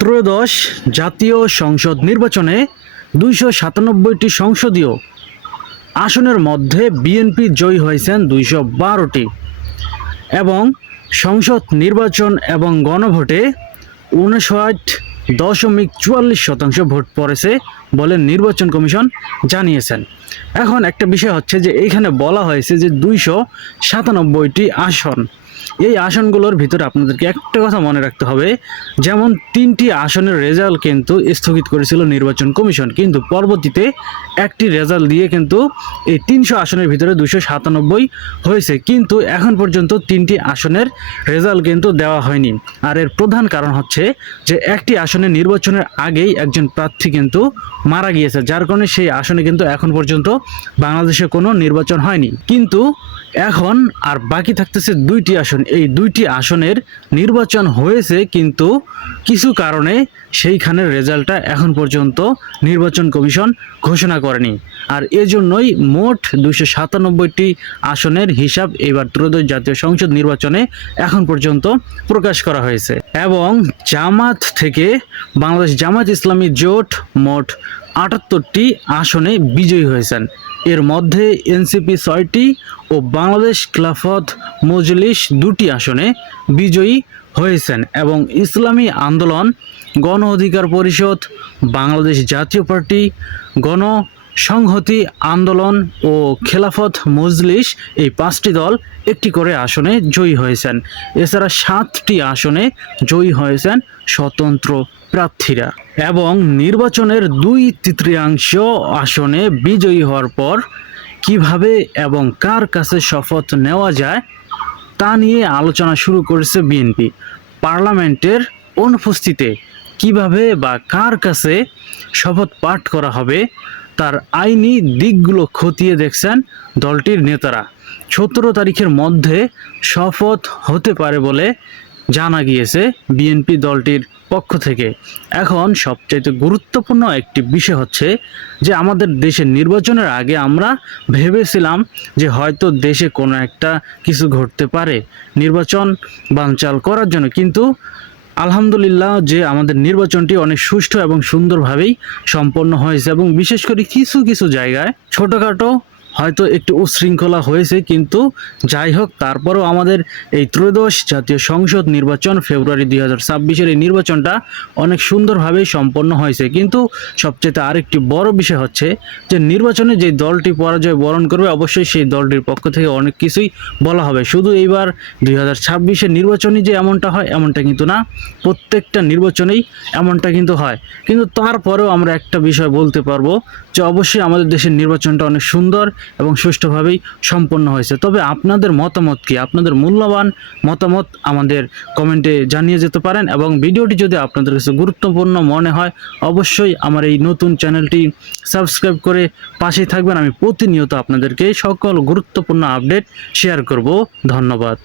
ত্রয়োদশ জাতীয় সংসদ নির্বাচনে ২৯৭টি সংসদীয় আসনের মধ্যে বিএনপি জয়ী হয়েছেন ২১২টি এবং সংসদ নির্বাচন এবং গণভোটে ৫৯.৪৪% ভোট পড়েছে বলে নির্বাচন কমিশন জানিয়েছেন। এখন একটা বিষয় হচ্ছে যে এইখানে বলা হয়েছে যে ২৯৭টি আসন, এই আসনগুলোর ভিতরে আপনাদেরকে একটা কথা মনে রাখতে হবে, যেমন ৩টি আসনের রেজাল্ট কিন্তু স্থগিত করেছিল নির্বাচন কমিশন, কিন্তু পরবর্তীতে একটি রেজাল্ট দিয়ে কিন্তু এই ৩০০ আসনের ভিতরে ২৯৭ হয়েছে, কিন্তু এখন পর্যন্ত ৩টি আসনের রেজাল্ট কিন্তু দেওয়া হয়নি। আর এর প্রধান কারণ হচ্ছে যে একটি আসনে নির্বাচনের আগেই একজন প্রার্থী কিন্তু মারা গিয়েছে, যার কারণে সেই আসনে কিন্তু এখন পর্যন্ত বাংলাদেশে কোনো নির্বাচন হয়নি। কিন্তু এখন আর বাকি থাকতেছে 2টি আসন, এই 2টি আসনের নির্বাচন হয়েছে, কিন্তু কিছু কারণে সেইখানের রেজাল্টটা এখন পর্যন্ত নির্বাচন কমিশন ঘোষণা করেনি। আর এজন্যই মোট ২৯৭টি আসনের হিসাব এবার ত্রয়োদশ জাতীয় সংসদ নির্বাচনে এখন পর্যন্ত প্রকাশ করা হয়েছে। এবং জামাত থেকে বাংলাদেশ জামাত ইসলামী জোট মোট ৭৮টি আসনে বিজয়ী হয়েছেন। এর মধ্যে এনসিপি 6টি ও বাংলাদেশ খিলাফত মজলিস 2টি আসনে বিজয়ী হয়েছেন এবং ইসলামী আন্দোলন, গণ অধিকার পরিষদ, বাংলাদেশ জাতীয় পার্টি, গণসংহতি আন্দোলন ও খেলাফত মজলিস এই 5টি দল একটি করে আসনে জয়ী হয়েছেন। এছাড়া 7টি আসনে জয়ী হয়েছেন স্বতন্ত্র প্রার্থীরা। এবং নির্বাচনের 2/3 আসনে বিজয়ী হওয়ার পর কিভাবে এবং কার কাছে শপথ নেওয়া যায় তা নিয়ে আলোচনা শুরু করেছে বিএনপি। পার্লামেন্টের অনুপস্থিতিতে কিভাবে বা কার কাছে শপথ পাঠ করা হবে তার আইনি দিকগুলো খতিয়ে দেখছেন দলটির নেতারা। 17 তারিখের মধ্যে শপথ হতে পারে বলে জানা গিয়েছে বিএনপি দলটির পক্ষ থেকে। এখন সবচেয়ে গুরুত্বপূর্ণ একটি বিষয় হচ্ছে যে আমাদের দেশের নির্বাচনের আগে আমরা ভেবেছিলাম যে হয়তো দেশে কোনো একটা কিছু ঘটতে পারে নির্বাচন বানচাল করার জন্য, কিন্তু আলহামদুলিল্লাহ যে আমাদের নির্বাচনটি অনেক সুষ্ঠু এবং সুন্দরভাবেই সম্পন্ন হয়েছে এবং বিশেষ করে কিছু কিছু জায়গায় ছোটোখাটো হয়তো একটু উশৃঙ্খলা হয়েছে, কিন্তু যাই হোক তারপরেও আমাদের এই ত্রয়োদশ জাতীয় সংসদ নির্বাচন ফেব্রুয়ারি 2026-এর এই নির্বাচনটা অনেক সুন্দরভাবেই সম্পন্ন হয়েছে। কিন্তু সবচেয়ে আরেকটি বড় বিষয় হচ্ছে যে নির্বাচনে যে দলটি পরাজয় বরণ করবে অবশ্যই সেই দলটির পক্ষ থেকে অনেক কিছুই বলা হবে। শুধু এইবার 2026-এর নির্বাচনই যে এমনটা হয় এমনটা কিন্তু না, প্রত্যেকটা নির্বাচনেই এমনটা কিন্তু হয়। কিন্তু তারপরেও আমরা একটা বিষয় বলতে পারবো যে অবশ্যই আমাদের দেশের নির্বাচনটা অনেক সুন্দর এবং সুষ্ঠুভাবেই সম্পন্ন হয়েছে। তবে আপনাদের মতামত কি? আপনাদের মূল্যবান মতামত আমাদের কমেন্টে জানিয়ে যেতে পারেন এবং ভিডিওটি যদি আপনাদের কাছে গুরুত্বপূর্ণ মনে হয় অবশ্যই আমার এই নতুন চ্যানেলটি সাবস্ক্রাইব করে পাশেই থাকবেন। আমি প্রতিনিয়ত আপনাদেরকে সকল গুরুত্বপূর্ণ আপডেট শেয়ার করব। ধন্যবাদ।